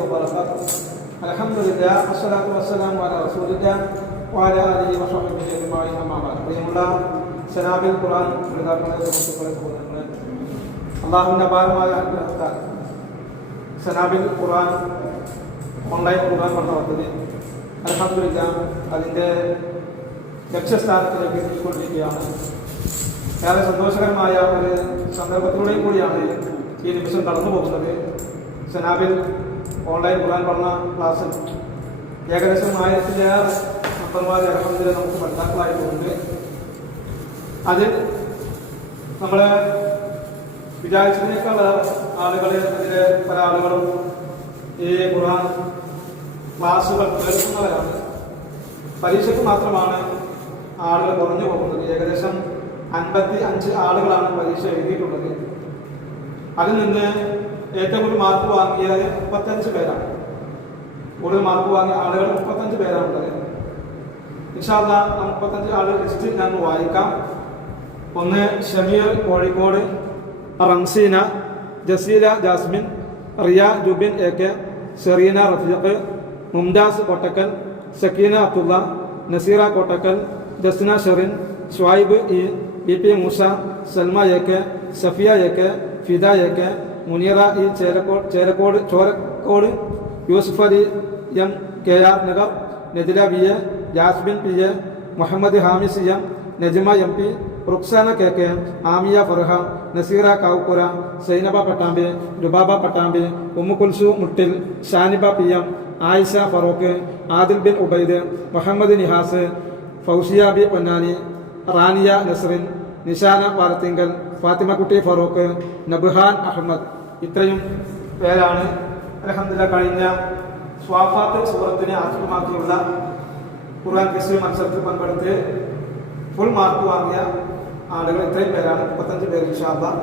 വബറകാതുഹു. അൽഹംദുലില്ലാഹ് വസ്സലാത്തു വസ്സലാമു അലാ റസൂലില്ലാഹ് വഅലാ ആലിഹി വസഹ്ബിഹി അജ്മഈൻ. അമ്മാ ബഅദ്. പ്രിയമുള്ള സനാബിൽ ഖുർആൻ പഠിതാക്കളെ സുഹൃത്തുക്കളെ, അല്ലാഹുവിന്റെ അപാരമായ അനുഗ്രഹത്താൽ സനാബിൽ ഖുർആൻ ഓൺലൈൻ ഖുർആൻ പഠന പദ്ധതി അൽഹംദുലില്ലാഹ് അതിൻ്റെ ലക്ഷ്യസ്ഥാനത്തിലേക്ക് എത്തിക്കൊണ്ടിരിക്കുകയാണ്. ഏറെ സന്തോഷകരമായ ഒരു സന്ദർഭത്തിലൂടെയും കൂടിയാണ് ഈ നിമിഷം കടന്നു പോകുന്നത്. സനാബിൽ ഓൺലൈൻ ഖുർആൻ പഠന ക്ലാസ്സിൽ ഏകദേശം 1000-ലേറെ മെമ്പർമാർ അൽഹംദുലില്ലാഹ് നമുക്ക് പഠിതാക്കളായിട്ടുണ്ട്. അതിൽ നമ്മൾ വിചാരിച്ചതിനേക്കാൾ ആളുകൾ, അതിലെ പല ആളുകളും ഈ ഖുർആൻ ക്ലാസ്സുകൾ കേൾക്കുന്നവരാണ്. പരീക്ഷയ്ക്ക് മാത്രമാണ് ആളുകൾ കുറഞ്ഞു പോകുന്നത്. ഏകദേശം 55 ആളുകളാണ് പരീക്ഷ എഴുതിയിട്ടുള്ളത്. അതിൽ നിന്ന് ഏറ്റവും കൂടുതൽ മാർക്ക് വാങ്ങിയത് 35 പേരാണ്. കൂടുതൽ മാർക്ക് വാങ്ങിയ ആളുകൾ 35 പേരാണുള്ളത്. ഇൻഷാ അല്ലാഹ് 35 ആളുകൾ ലിസ്റ്റ് ഞാൻ വായിക്കാം. ഒന്ന് Shameer Kozhikode, Ramseena, Jaseela Jasmin, Riya Jubin A K, Shereena Rafeeq, Mumtaz Kottakkal, Sakeena Abdullah, Naseera Kottakkal, Jasna Sherin, Shuaib E P Moosa, Salma A K, Safiya A K, Fida A K, Muneera E Chorakkode, Yusuf Ali M K R Nagar, Najila B A, Jasmin P A, Muhammad Hamis M, Najma M P, Ruksana K K, Amiya Farha, Naseera Kavuppura, Sainaba Pattambi, Lubaba Pattambi, Ummukulsu Muttil, Shaniba P M, Ayisha Farook, Adil bin Ubaid, Muhammad Nihas, Fousiya B Ponnani, Raniya Nasrin, Nishana Palathingal, Fathimakutty Farook, നബ്ഹാൻ അഹമ്മദ്. ഇത്രയും പേരാണ് അൽഹംദുലില്ലാഹ് കഴിഞ്ഞ സ്വാഫാത്ത് സൂറത്തിനെ ആസ്പദമാക്കിയുള്ള ഖുർആൻ ക്വിസ് മത്സരത്തിൽ പങ്കെടുത്ത് ഫുൾ മാർക്ക് വാങ്ങിയ ആളുകൾ ഇത്രയും പേരാണ്. 35 പേര് ഇൻഷാ അല്ലാഹ്.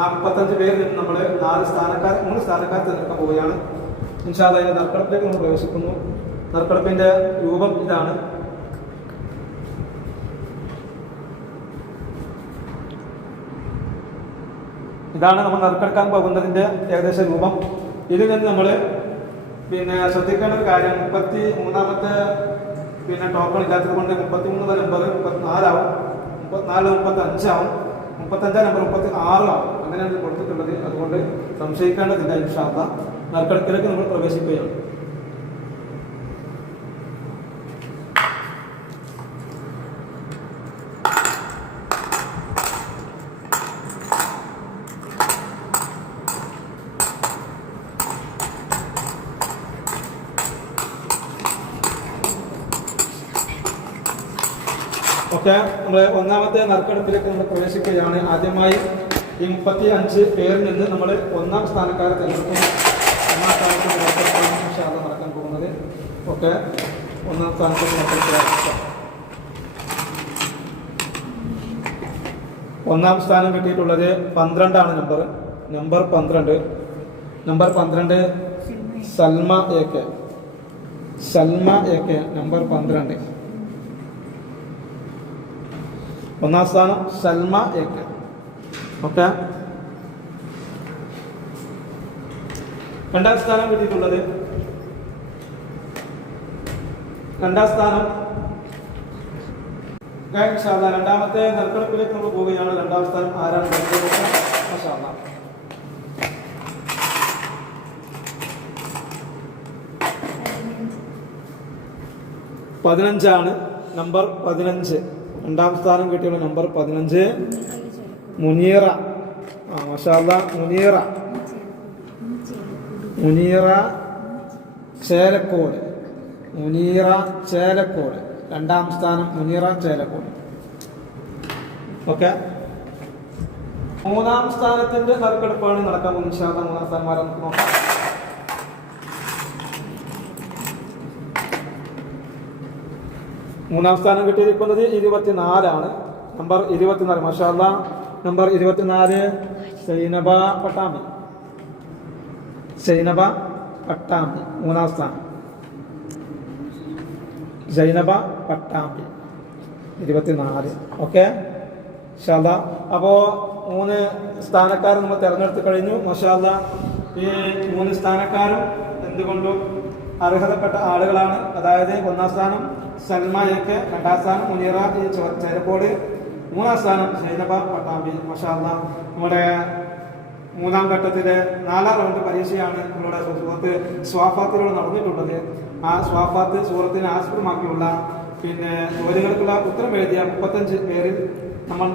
ആ 35 പേരിൽ നിന്ന് നമ്മൾ 3 സ്ഥാനക്കാർ തിരഞ്ഞെടുക്കാൻ പോവുകയാണ്. ഇൻഷാ അല്ലാഹ് അതിന്റെ നറുക്കെടുപ്പിലേക്ക് നമ്മൾ പ്രവേശിക്കുന്നു. നറുക്കെടുപ്പിന്റെ രൂപം ഇതാണ്. ഇതാണ് നമ്മൾ നറുക്കെടുക്കാൻ പോകുന്നതിന്റെ ഏകദേശ രൂപം. ഇതിൽ നിന്ന് നമ്മൾ ശ്രദ്ധിക്കേണ്ട ഒരു കാര്യം, 33ാമത്തെ ടോക്കൺ ഇല്ലാത്തത് കൊണ്ട് 33 നമ്പർ 34 ആവും, 34 35 ആവും, 35 നമ്പർ 36 ആവും. അങ്ങനെയാണ് കൊടുത്തിട്ടുള്ളത്. അതുകൊണ്ട് സംശയിക്കേണ്ടതില്ല. ഇൻഷാ അല്ലാഹ് നറുക്കെടുപ്പിലേക്ക് നമ്മൾ പ്രവേശിക്കുകയാണ്. ഓക്കെ, നമ്മൾ ഒന്നാമത്തെ നറുക്കെടുപ്പിലേക്ക് നമ്മൾ പ്രവേശിക്കുകയാണ്. ആദ്യമായി ഈ 35 പേരിൽ നിന്ന് നമ്മൾ 1ാം സ്ഥാനക്കാരെ തിരഞ്ഞെടുക്കും. 1ാം സ്ഥാനത്ത് നടക്കാൻ പോകുന്നത്. ഓക്കെ, 1ാം സ്ഥാനത്തേക്ക് നറുക്കെടുപ്പ്. 1ാം സ്ഥാനം കിട്ടിയിട്ടുള്ളത് 12ആണ്. Number 12 Salma A K. Number 12. 1ാം സ്ഥാനം സൽമ എ കെ. ഓക്കെ, 2ാം സ്ഥാനം കിട്ടിയിട്ടുള്ളത് 2ാം സ്ഥാനം. രണ്ടാമത്തെ നറുക്കെടുപ്പിലേക്ക് നമ്മൾ പോവുകയാണ്. 2ാം സ്ഥാനം ആരാണ്? 15ആണ്. നമ്പർ 15. 2ാം സ്ഥാനം കിട്ടിയുള്ള നമ്പർ 15 മുനീറ. മാഷാ അല്ലാഹ്, മുനീറ ചേലക്കോട്. 2ാം സ്ഥാനം മുനീറ ചേലക്കോട്. ഓക്കെ, 3ാം സ്ഥാനത്തിന്റെ നറുക്കെടുപ്പാണ് നടക്കാൻ പോകുന്നത്. ഇൻഷാ അല്ലാഹ് 3ാം സ്ഥാനം നമുക്ക് നോക്കാം. 3ാം സ്ഥാനം കിട്ടിയിരിക്കുന്നത് 24ആണ്. നമ്പർ 24. മാഷാ അല്ലാഹ്, നമ്പർ 24 സൈനബ പട്ടാമ്പി. 3ാം സ്ഥാനം സൈനബ പട്ടാമ്പി 24. ഓക്കെ, മാഷാ അല്ലാഹ്. അപ്പോൾ 3 സ്ഥാനക്കാർ നമ്മൾ തിരഞ്ഞെടുത്ത് കഴിഞ്ഞു. മാഷാ അല്ലാഹ്, ഈ 3 സ്ഥാനക്കാരും എന്തുകൊണ്ടും അർഹതപ്പെട്ട ആളുകളാണ്. അതായത് ഒന്നാം സ്ഥാനം സൽമായൊക്കെ, രണ്ടാം സ്ഥാനം മുനീറ ഈ ചേരക്കോട്, മൂന്നാം സ്ഥാനം സൈനബ പട്ടാമ്പി. മാഷാ അല്ലാഹ്. നമ്മുടെ മൂന്നാം ഘട്ടത്തിലെ 4ാം റൗണ്ട് പരീക്ഷയാണ് നമ്മളുടെ സൂറത്ത് സ്വാഫാത്തിലൂടെ നടന്നിട്ടുള്ളത്. ആ സ്വാഫാത്ത് സൂറത്തിനെ ആസ്പദമാക്കിയുള്ള ചോദ്യങ്ങൾക്കുള്ള ഉത്തരം എഴുതിയ 35 പേരിൽ നമ്മൾ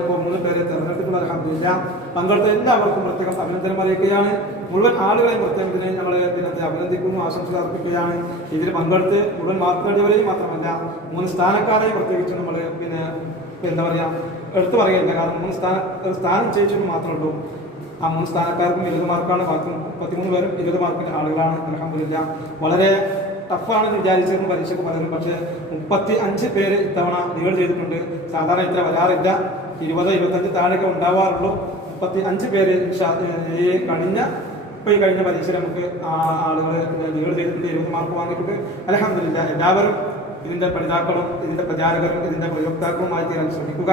ഇപ്പോൾ 3 പേരെ തെരഞ്ഞെടുത്തിട്ടുള്ള അൽഹംദുലില്ലാ. പങ്കെടുത്ത എല്ലാവർക്കും പ്രത്യേകം അഭിനന്ദനം അറിയിക്കുകയാണ്. മുഴുവൻ ആളുകളെയും പ്രത്യേകത്തിന് നമ്മൾ അഭിനന്ദിക്കുന്നു, ആശംസകൾ അർപ്പിക്കുകയാണ്. ഇതിൽ പങ്കെടുത്ത് മുഴുവൻ മാർക്ക് നേടിയവരെയും മാത്രമല്ല 3 സ്ഥാനക്കാരെയും പ്രത്യേകിച്ച് നമ്മൾ എന്താ പറയുക എടുത്തു പറയുകയില്ല. കാരണം 3 സ്ഥാനം ജയിച്ചപ്പോൾ മാത്രമേ ഉള്ളൂ. ആ 3 സ്ഥാനക്കാർക്കും 20 മാർക്കാണ്. ബാക്കി 33 പേരും 20 മാർക്കിന്റെ ആളുകളാണ്. അൽഹംദുലില്ലാ. വളരെ ടഫാണെന്ന് വിചാരിച്ചിരുന്നു പരീക്ഷയ്ക്ക് പലരും. പക്ഷേ 35 പേര് ഇത്തവണ ലീഡ് ചെയ്തിട്ടുണ്ട്. സാധാരണ ഇത്ര വരാറില്ല. 20-25 താഴെയൊക്കെ ഉണ്ടാവാറുള്ളൂ. 35 പേര് ഈ കഴിഞ്ഞ പരീക്ഷ നമുക്ക് ആളുകൾ ലീഡ് ചെയ്തിട്ടുണ്ട്. 20 മാർക്ക് വാങ്ങിയിട്ടുണ്ട്. അൽഹംദുലില്ലാ. എല്ലാവരും ഇതിന്റെ പഠിതാക്കളും ഇതിന്റെ പ്രചാരകരും ഇതിന്റെ പ്രയോക്താക്കളുമായി തീരാൻ ശ്രമിക്കുക.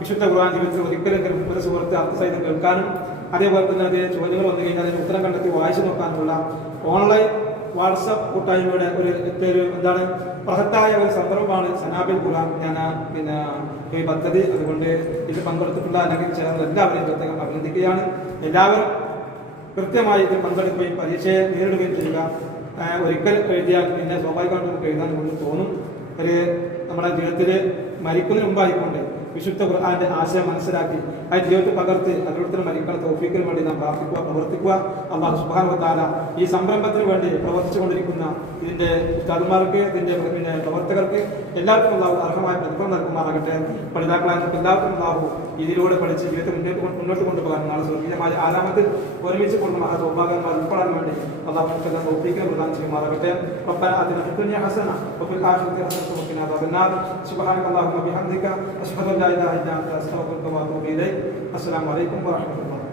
വിശുദ്ധ ഖുർആൻ ജീവിതത്തിൽ ഒരിക്കലെങ്കിലും ഒരു സുഹൃത്ത് അർത്ഥസഹിതം കേൾക്കാനും അതേപോലെ തന്നെ അതേ ചോദ്യങ്ങൾ വന്നു കഴിഞ്ഞാൽ അതിന് ഉത്തരം കണ്ടെത്തി വായിച്ചു നോക്കാനുള്ള ഓൺലൈൻ വാട്സപ്പ് കൂട്ടായ്മയുടെ ഒരു ബൃഹത്തായ ഒരു സംരംഭമാണ് സനാബിൽ ഖുർആൻ ഈ പദ്ധതി. അതുകൊണ്ട് ഇത് പങ്കെടുത്തിട്ടുള്ള അല്ലെങ്കിൽ ചേർന്ന എല്ലാവരെയും പ്രത്യേകം അഭിനന്ദിക്കുകയാണ്. എല്ലാവരും കൃത്യമായി ഇതിൽ പങ്കെടുക്കുകയും പരീക്ഷയെ നേരിടുകയും ചെയ്യുക. ഒരിക്കൽ എഴുതിയാൽ പിന്നെ സ്വാഭാവികമായിട്ട് നമുക്ക് എഴുതാൻ കൊണ്ട് തോന്നും. നമ്മുടെ ജീവിതത്തിൽ മരിക്കുന്നതിന് മുമ്പായിക്കൊണ്ട് വിശുദ്ധ ഖുർആന്റെ ആശയം മനസ്സിലാക്കി ആ ജീവിതത്തിൽ പകർത്തി അതിലൂടെ മരിക്കുന്ന തൗഫീഖിന് വേണ്ടി നാം പ്രാർത്ഥിക്കുക, പ്രവർത്തിക്കുക. അല്ലാഹു സുബ്ഹാനഹു വ തആല ഈ സംരംഭത്തിന് വേണ്ടി പ്രവർത്തിച്ചുകൊണ്ടിരിക്കുന്ന ഇതിന്റെ ഉസ്താദുമാർക്ക് ഇതിന്റെ പ്രവർത്തകർക്ക് എല്ലാവർക്കും അല്ലാഹു അർഹമായ പ്രതിഫലം നൽകുമാറാകട്ടെ. പഠിതാക്കളായ എല്ലാവർക്കും അല്ലാഹു ഇതിലൂടെ പഠിച്ച് ജീവിതത്തെ മുന്നോട്ട് കൊണ്ടുപോകാൻ നാളെ സ്വർഗീയമായ ആരാമത്തിൽ ഒരുമിച്ച് കൊണ്ട് മഹാസൗഭാഗ്യന്മാർ ഉൾപ്പെടാൻ വേണ്ടി അല്ലാഹു നമുക്കെല്ലാം തൗഫീഖ് പ്രദാനം ചെയ്യുമാറാകട്ടെ. റബ്ബനാ ആതിനാ ഫിദ് ദുനിയാ ഹസന വഫിൽ ആഖിറതി ഹസനത വഖിനാ അദാബന്നാർ. സുബ്ഹാനക അല്ലാഹുമ്മ ബിഹംദിക അശ്ഹദു അൻ ലാ ഇലാഹ ഇല്ലാ അൻത അസ്തഗ്ഫിറുക വ അത്തൂബു ഇലൈക്. അസ്സലാമു അലൈക്കും വറഹ്മത്തുള്ളാഹി.